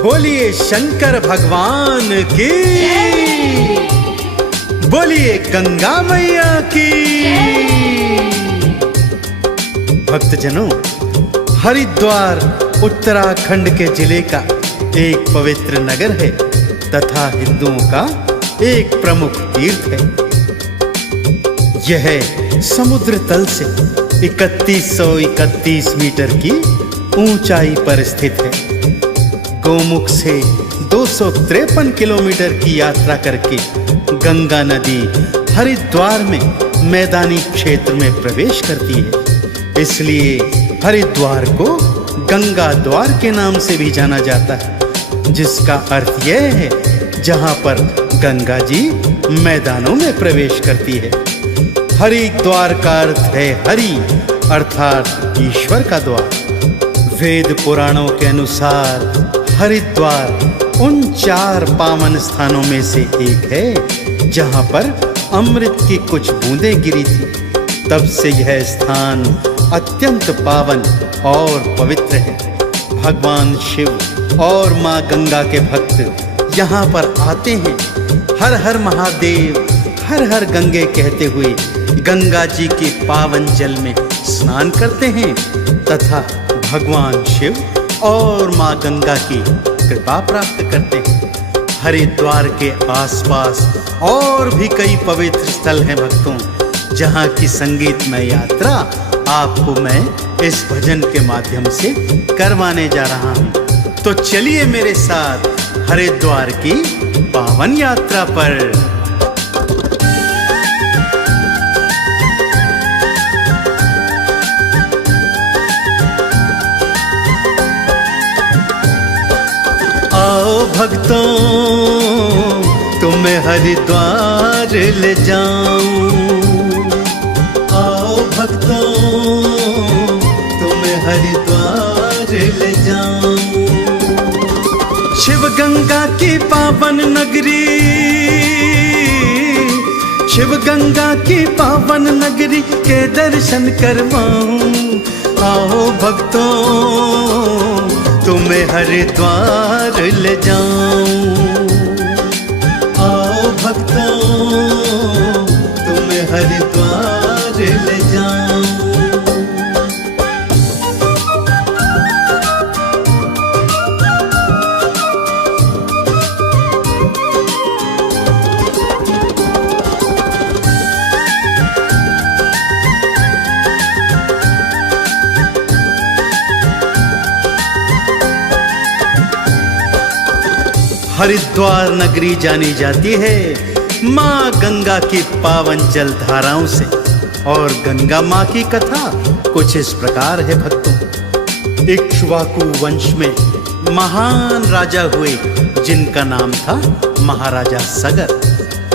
बोलिए शंकर भगवान की, बोलिए गंगा मैया की। भक्तजनों, हरिद्वार उत्तराखंड के जिले का एक पवित्र नगर है तथा हिंदुओं का एक प्रमुख तीर्थ है। यह समुद्र तल से 3131 मीटर की ऊंचाई पर स्थित है। गोमुख से 253 किलोमीटर की यात्रा करके गंगा नदी हरिद्वार में मैदानी क्षेत्र में प्रवेश करती है। इसलिए हरिद्वार को गंगा द्वार के नाम से भी जाना जाता है, जिसका अर्थ यह है जहां पर गंगा जी मैदानों में प्रवेश करती है। हरिद्वार का अर्थ है हरि, अर्थात ईश्वर का द्वार। वेद पुराणों के अनुसार हरिद्वार उन 4 पावन स्थानों में से एक है जहां पर अमृत की कुछ बूंदें गिरी थी। तब से यह स्थान अत्यंत पावन और पवित्र है। भगवान शिव और मां गंगा के भक्त यहाँ पर आते हैं। हर हर महादेव, हर हर गंगे कहते हुए गंगा जी के पावन जल में स्नान करते हैं तथा भगवान शिव और मां गंगा की कृपा प्राप्त करते हैं। हरिद्वार के आसपास और भी कई पवित्र स्थल हैं भक्तों, जहां की संगीतमय यात्रा आपको मैं इस भजन के माध्यम से करवाने जा रहा हूं। तो चलिए मेरे साथ हरिद्वार की पावन यात्रा पर। आओ भक्तों, तुम्हें हरिद्वार ले जाऊं। आओ भक्तों, तुम्हें हरिद्वार ले जाऊं। शिव गंगा की पावन नगरी, शिव गंगा की पावन नगरी के दर्शन करवाऊं। आओ भक्तों, तुम्हें हरिद्वार ले जाऊं। आओ भक्तों, तुम्हें हरिद्वार ले जाऊं। हरिद्वार नगरी जानी जाती है माँ गंगा की पावन जल धाराओं से। और गंगा माँ की कथा कुछ इस प्रकार है भक्तों। इक्ष्वाकु वंश में महान राजा हुए जिनका नाम था महाराजा सगर,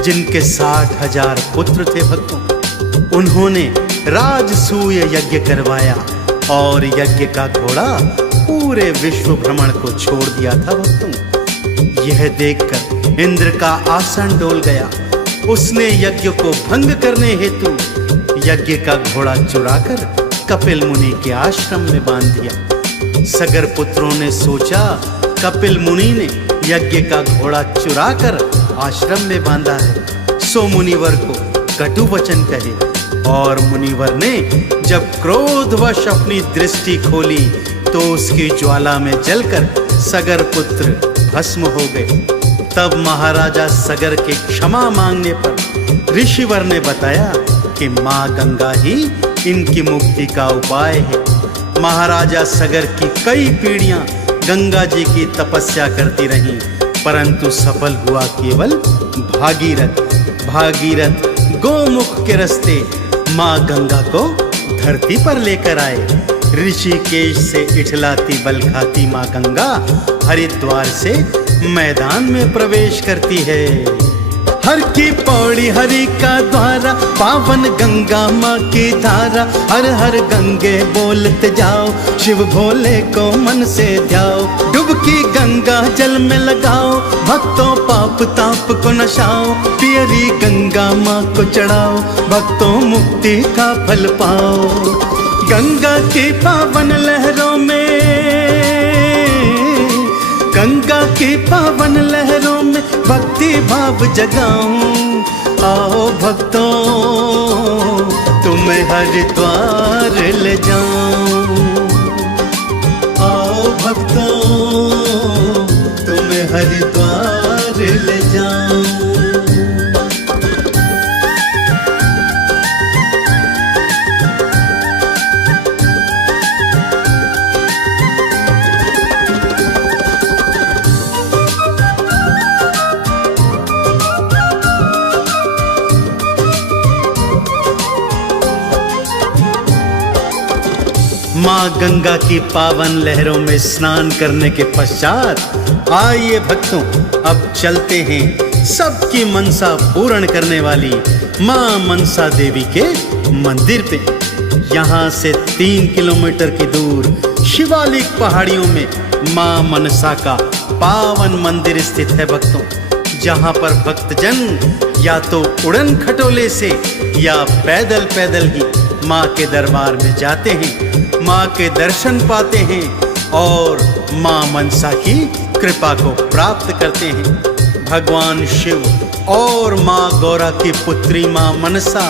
जिनके 60,000 पुत्र थे भक्तों। उन्होंने राजसूय यज्ञ करवाया और यज्ञ का घोड़ा पूरे विश्व भ्रमण को छोड़ दिया था भक्तों। यह देखकर इंद्र का आसन डोल गया। उसने यज्ञ को भंग करने हेतु यज्ञ का घोड़ा चुराकर कपिल मुनि के आश्रम में बांध दिया। सगर पुत्रों ने सोचा कपिल मुनि ने यज्ञ का घोड़ा चुराकर आश्रम में बांधा है, सो मुनिवर को कटु वचन कहे। और मुनिवर ने जब क्रोधवश अपनी दृष्टि खोली तो उसकी ज्वाला में जलकर सगर पुत्र भस्म हो गए। तब महाराजा सगर के क्षमा मांगने पर ऋषिवर ने बताया कि माँ गंगा ही इनकी मुक्ति का उपाय है। महाराजा सगर की कई पीढ़ियां गंगा जी की तपस्या करती रहीं, परंतु सफल हुआ केवल भागीरथ। भागीरथ गोमुख के रास्ते माँ गंगा को धरती पर लेकर आए। ऋषिकेश से इठलाती बल खाती माँ गंगा हरिद्वार से मैदान में प्रवेश करती है। हर की पौड़ी हरि का द्वारा, पावन गंगा माँ की धारा। हर हर गंगे बोलते जाओ, शिव भोले को मन से ध्याओ। डुबकी गंगा जल में लगाओ, भक्तों पाप ताप को नशाओ। पियरी गंगा माँ को चढ़ाओ, भक्तों मुक्ति का फल पाओ। गंगा की पावन लहरों में, गंगा गंगा की पावन लहरों में भक्ति भाव जगाऊं। आओ भक्तों तुम्हें हरिद्वार ले जाऊं। आओ भक्तों तुम्हें हरिद्वार ले जाऊं। माँ गंगा की पावन लहरों में स्नान करने के पश्चात आइए भक्तों अब चलते हैं सबकी मनसा पूर्ण करने वाली माँ मनसा देवी के मंदिर पे। यहाँ से 3 किलोमीटर की दूर शिवालिक पहाड़ियों में माँ मनसा का पावन मंदिर स्थित है भक्तों, जहाँ पर भक्तजन या तो उड़न खटोले से या पैदल पैदल ही माँ के दरबार में जाते हैं, माँ के दर्शन पाते हैं और माँ मनसा की कृपा को प्राप्त करते हैं। भगवान शिव और माँ गौरा की पुत्री माँ मनसा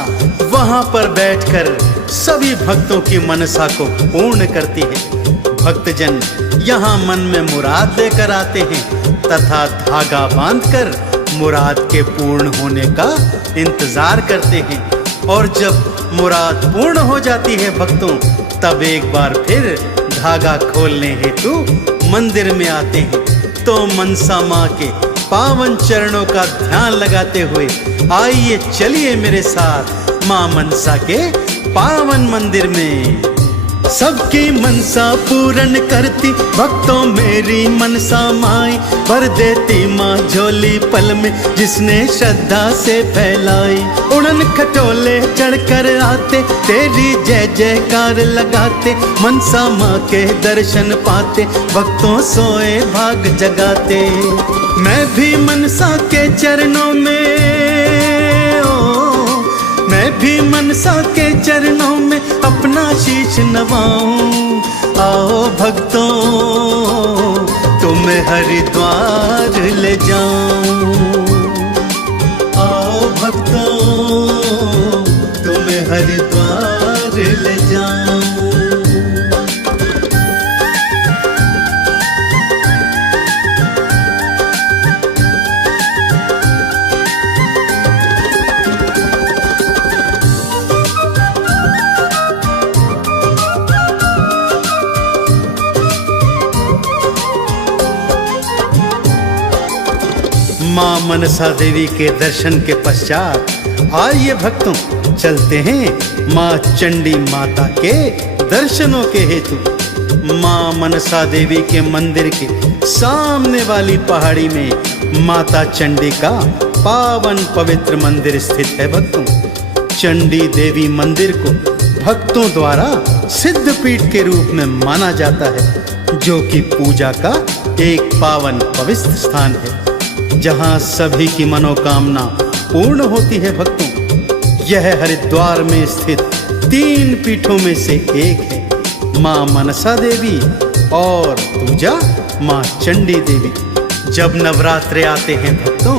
वहाँ पर बैठकर सभी भक्तों की मनसा को पूर्ण करती है। भक्तजन यहाँ मन में मुराद लेकर आते हैं तथा धागा बांधकर मुराद के पूर्ण होने का इंतजार करते हैं, और जब मुराद पूर्ण हो जाती है भक्तों तब एक बार फिर धागा खोलने हेतु मंदिर में आते हैं। तो मनसा माँ के पावन चरणों का ध्यान लगाते हुए आइए चलिए मेरे साथ माँ मनसा के पावन मंदिर में। सबकी मनसा पूर्ण करती भक्तों मेरी मनसा माई, भर देती माँ झोली पल में जिसने श्रद्धा से फैलाई। उड़न खटोले चढ़कर आते तेरी जय जयकार लगाते, मनसा माँ के दर्शन पाते भक्तों सोए भाग जगाते। मैं भी मनसा के चरणों में मैं भी मनसा के चरणों में अपना शीश नवाऊं। आओ भक्तों तुम्हें हरिद्वार ले जाऊं। आओ भक्तों तुम्हें हरिद्वार ले जाऊं। माँ मनसा देवी के दर्शन के पश्चात आइए भक्तों चलते हैं माँ चंडी माता के दर्शनों के हेतु। माँ मनसा देवी के मंदिर के सामने वाली पहाड़ी में माता चंडी का पावन पवित्र मंदिर स्थित है भक्तों। चंडी देवी मंदिर को भक्तों द्वारा सिद्ध पीठ के रूप में माना जाता है, जो कि पूजा का एक पावन पवित्र स्थान है, जहाँ सभी की मनोकामना पूर्ण होती है भक्तों। यह हरिद्वार में स्थित 3 पीठों में से एक है, माँ मनसा देवी और दूजा माँ चंडी देवी। जब नवरात्रे आते हैं भक्तों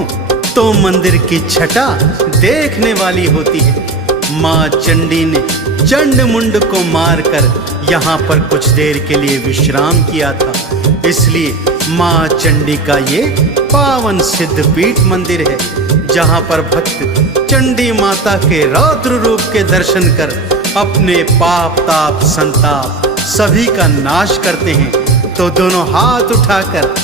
तो मंदिर की छटा देखने वाली होती है। माँ चंडी ने चंड मुंड को मारकर यहाँ पर कुछ देर के लिए विश्राम किया था, इसलिए माँ चंडी का ये पावन सिद्ध पीठ मंदिर है, जहाँ पर भक्त चंडी माता के रौद्र रूप के दर्शन कर अपने पाप ताप संताप सभी का नाश करते हैं। तो दोनों हाथ उठाकर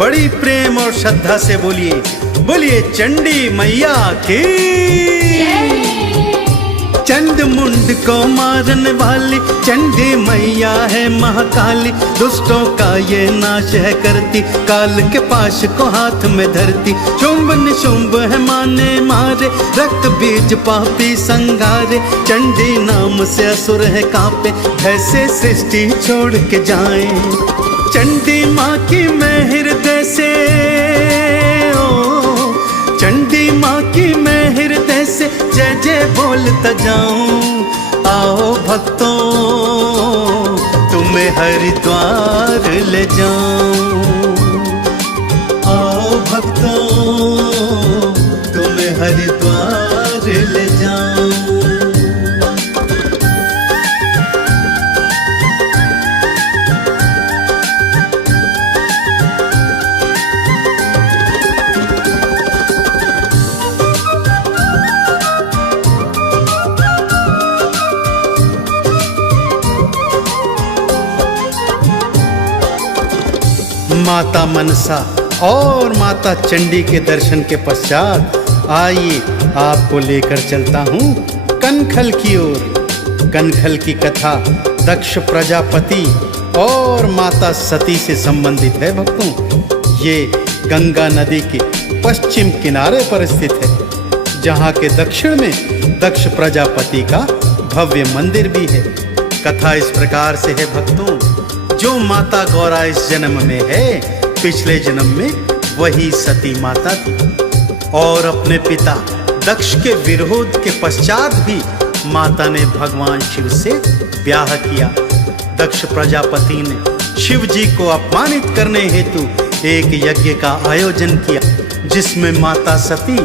बड़ी प्रेम और श्रद्धा से बोलिए, बोलिए चंडी मैया की। चंड मुंड को मारने वाली चंडी मैया है महाकाली, दुष्टों का ये नाश है करती, काल के पाश को हाथ में धरती। शुंभ निशुंभ है माने मारे, रक्त बीज पापी संगारे, चंडी नाम से असुर है कांपे, ऐसे सृष्टि छोड़ के जाए। चंडी माँ की मैं हृदय से चंडी माँ की मैं हृदय से जय जय बोलता जाऊं। आओ भक्तों तुम्हें हरिद्वार ले जाऊं। माता मनसा और माता चंडी के दर्शन के पश्चात आइए आपको लेकर चलता हूँ कनखल की ओर। कनखल की कथा दक्ष प्रजापति और माता सती से संबंधित है भक्तों। ये गंगा नदी के पश्चिम किनारे पर स्थित है, जहाँ के दक्षिण में दक्ष प्रजापति का भव्य मंदिर भी है। कथा इस प्रकार से है भक्तों, जो माता गौरा इस जन्म में है, पिछले जन्म में वही सती माता थी और अपने पिता दक्ष के विरोध के पश्चात भी माता ने भगवान शिव से ब्याह किया। दक्ष प्रजापति ने शिव जी को अपमानित करने हेतु एक यज्ञ का आयोजन किया, जिसमें माता सती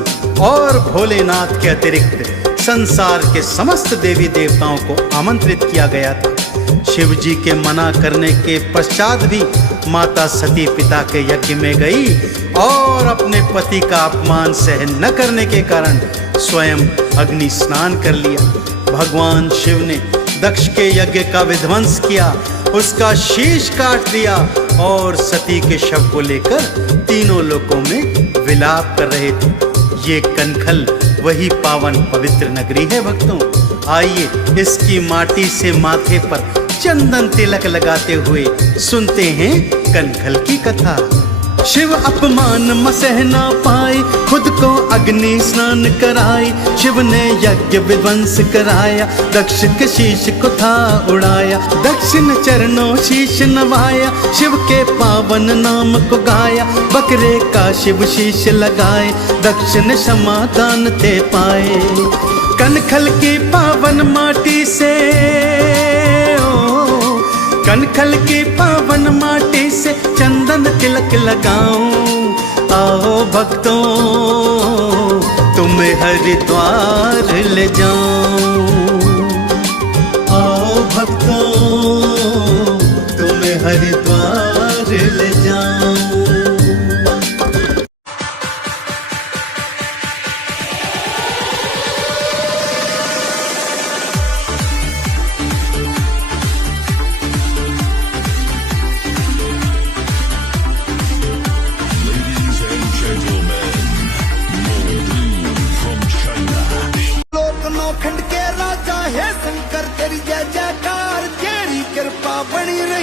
और भोलेनाथ के अतिरिक्त संसार के समस्त देवी देवताओं को आमंत्रित किया गया था। शिव जी के मना करने के पश्चात भी माता सती पिता के यज्ञ में गई और अपने पति का अपमान सहन न करने के कारण स्वयं अग्नि स्नान कर लिया। भगवान शिव ने दक्ष के यज्ञ का विध्वंस किया, उसका शीश काट दिया और सती के शव को लेकर तीनों लोकों में विलाप कर रहे थे। ये कनखल वही पावन पवित्र नगरी है भक्तों। आइए इसकी माटी से माथे पर चंदन तिलक लगाते हुए सुनते हैं कनखल की कथा। शिव अपमान म सह ना पाए, खुद को अग्नि स्नान कराए। शिव ने यज्ञ विध्वंस कराया, दक्ष के शीश को था उड़ाया। दक्ष ने चरणों शीश नवाया, शिव के पावन नाम को गाया। बकरे का शिव शीश लगाए, दक्ष ने समाधान थे पाए। कनखल की पावन माटी से, कनखल की पावन माटी से चंदन तिलक लगाऊं। आओ भक्तों तुम्हें हरिद्वार ले जाऊं। आओ भक्तों तुम्हें हरिद्वार ले जाऊं। खंड के राजा है शंकर, तेरी जय जयकार, तेरी कृपा बनी रहे।